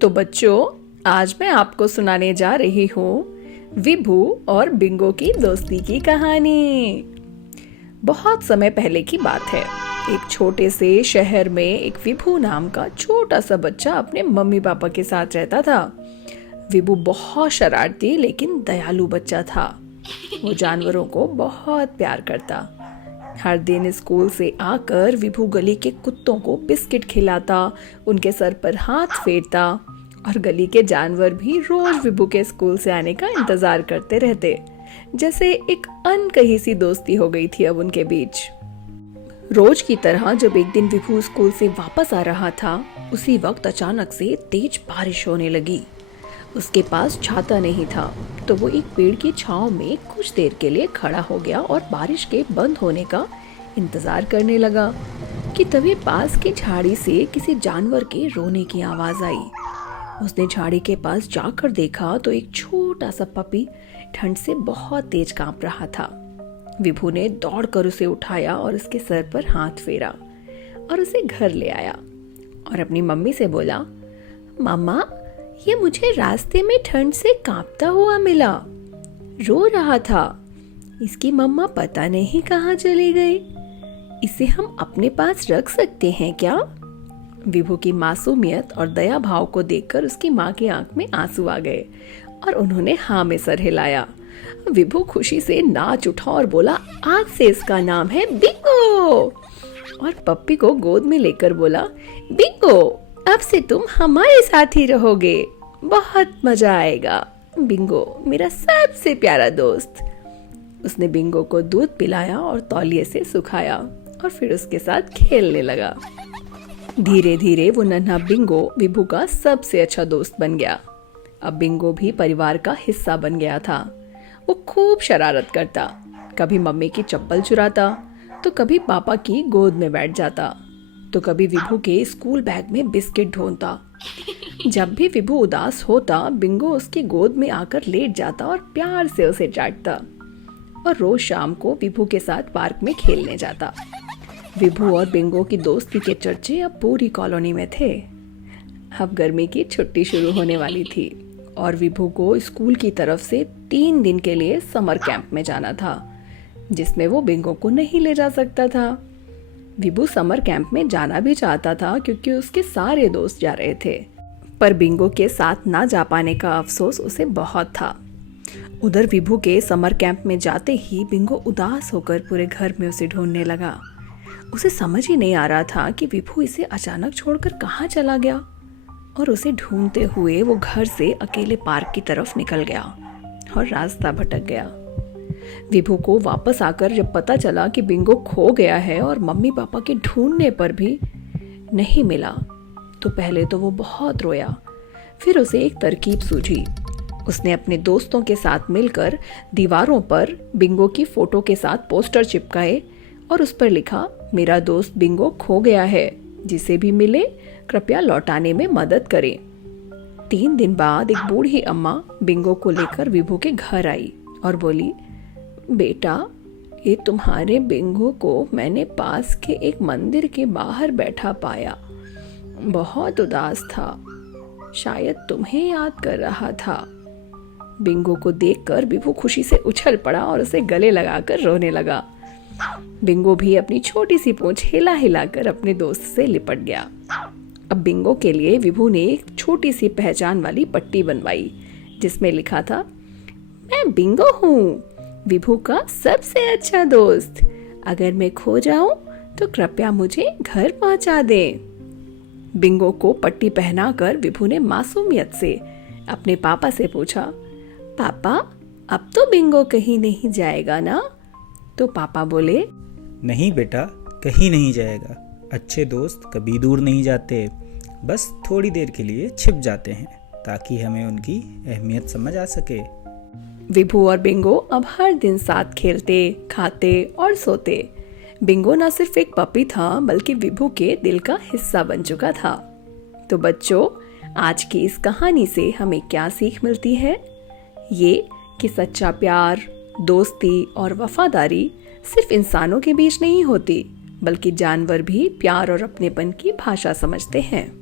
तो बच्चों, आज मैं आपको सुनाने जा रही हूँ विभू और बिंगो की दोस्ती की कहानी। बहुत समय पहले की बात है। एक छोटे से शहर में एक विभू नाम का छोटा सा बच्चा अपने मम्मी पापा के साथ रहता था। विभू बहुत शरारती लेकिन दयालु बच्चा था। वो जानवरों को बहुत प्यार करता। हर दिन स्कूल से आकर विभू गली के कुत्तों को बिस्किट खिलाता, उनके सर पर हाथ फेरता और गली के जानवर भी रोज विभू के स्कूल से आने का इंतजार करते रहते। जैसे एक अनकही सी दोस्ती हो गई थी अब उनके बीच। रोज की तरह जब एक दिन विभू स्कूल से वापस आ रहा था, उसी वक्त अचानक से तेज बारिश होने लगी। उसके पास छाता नहीं था, तो वो एक पेड़ की छांव में कुछ देर के लिए खड़ा हो गया और बारिश के बंद होने का इंतजार करने लगा कि तभी पास की झाड़ी से किसी जानवर के रोने की आवाज आई। उसने झाड़ी के पास जाकर देखा तो एक छोटा सा पपी ठंड से बहुत तेज कांप रहा था। विभू ने दौड़कर उसे उठाया और उसके सर पर हाथ फेरा और उसे घर ले आया और अपनी मम्मी से बोला, मम्मा, ये मुझे रास्ते में ठंड से कांपता हुआ मिला, रो रहा था। इसकी मम्मा पता नहीं कहाँ चली गई। इसे हम अपने पास रख सकते हैं क्या? विभू की मासूमियत और दया भाव को देखकर उसकी माँ की आंख में आंसू आ गए और उन्होंने हाँ में सर हिलाया। विभू खुशी से नाच उठा और बोला, आज से इसका नाम है बिंगो। और पप्पी को गोद में लेकर बोला, बिंगो, अब से तुम हमारे साथ ही रहोगे, बहुत मजा आएगा। बिंगो मेरा सबसे प्यारा दोस्त। उसने बिंगो को दूध पिलाया और तौलिए से सुखाया और फिर उसके साथ खेलने लगा। धीरे धीरे वो नन्हा बिंगो विभू का सबसे अच्छा दोस्त बन गया। अब बिंगो भी परिवार का हिस्सा बन गया था। वो खूब शरारत करता, कभी मम्मी की चप्पल चुराता, तो कभी पापा की गोद में बैठ जाता, तो कभी विभू के स्कूल बैग में बिस्किट ढूंढता। जब भी विभू उदास होता, बिंगो उसकी गोद में आकर लेट जाता और प्यार से उसे चाटता और रोज शाम को विभू के साथ पार्क में खेलने जाता। विभू और बिंगो की दोस्ती के चर्चे अब पूरी कॉलोनी में थे। अब गर्मी की छुट्टी शुरू होने वाली थी और विभू को स्कूल की तरफ से 3 दिन के लिए समर कैंप में जाना था, जिसमें वो बिंगो को नहीं ले जा सकता था। विभू समर कैंप में जाना भी चाहता था क्योंकि उसके सारे दोस्त जा रहे थे, पर बिंगो के साथ ना जा पाने का अफसोस उसे बहुत था। उधर विभू के समर कैंप में जाते ही बिंगो उदास होकर पूरे घर में उसे ढूंढने लगा। उसे समझ ही नहीं आ रहा था कि विभू इसे अचानक छोड़कर कहाँ चला गया, और उसे ढूंढते हुए वो घर से अकेले पार्क की तरफ निकल गया और रास्ता भटक गया। विभू को वापस आकर जब पता चला कि बिंगो खो गया है और मम्मी पापा के ढूंढने पर भी नहीं मिला, तो पहले तो वो बहुत रोया। फिर उसे एक तरकीब सूझी। उसने अपने दोस्तों के साथ मिलकर दीवारों पर बिंगो की फोटो के साथ पोस्टर चिपकाए और उस पर लिखा, मेरा दोस्त बिंगो खो गया है, जिसे भी मिले कृपया लौटाने में मदद करें। 3 दिन बाद एक बूढ़ी अम्मा बिंगो को लेकर विभू के घर आई और बोली, बेटा, ये तुम्हारे बिंगो को मैंने पास के एक मंदिर के बाहर बैठा पाया। बहुत उदास था, शायद तुम्हें याद कर रहा था। बिंगो को देखकर विभू खुशी से उछल पड़ा और उसे गले लगाकर रोने लगा। बिंगो भी अपनी छोटी सी पूंछ हिला हिलाकर अपने दोस्त से लिपट गया। अब बिंगो के लिए विभू ने एक छोटी सी पहचान वाली पट्टी बनवाई, जिसमें लिखा था, मैं बिंगो हूँ, विभू का सबसे अच्छा दोस्त। अगर मैं खो जाऊं तो कृपया मुझे घर पहुंचा दें। बिंगो को पट्टी पहनाकर विभू ने मासूमियत से अपने पापा से पूछा, पापा, अब तो बिंगो कहीं नहीं जाएगा ना? तो पापा बोले, नहीं बेटा, कहीं नहीं जाएगा। अच्छे दोस्त कभी दूर नहीं जाते, बस थोड़ी देर के लिए छिप जाते हैं ताकि हमें उनकी अहमियत समझ आ सके। विभू और बिंगो अब हर दिन साथ खेलते, खाते और सोते। बिंगो न सिर्फ एक पपी था, बल्कि विभू के दिल का हिस्सा बन चुका था। तो बच्चों, आज की इस कहानी से हमें क्या सीख मिलती है? ये कि सच्चा प्यार, दोस्ती और वफादारी सिर्फ इंसानों के बीच नहीं होती, बल्कि जानवर भी प्यार और अपनेपन की भाषा समझते हैं।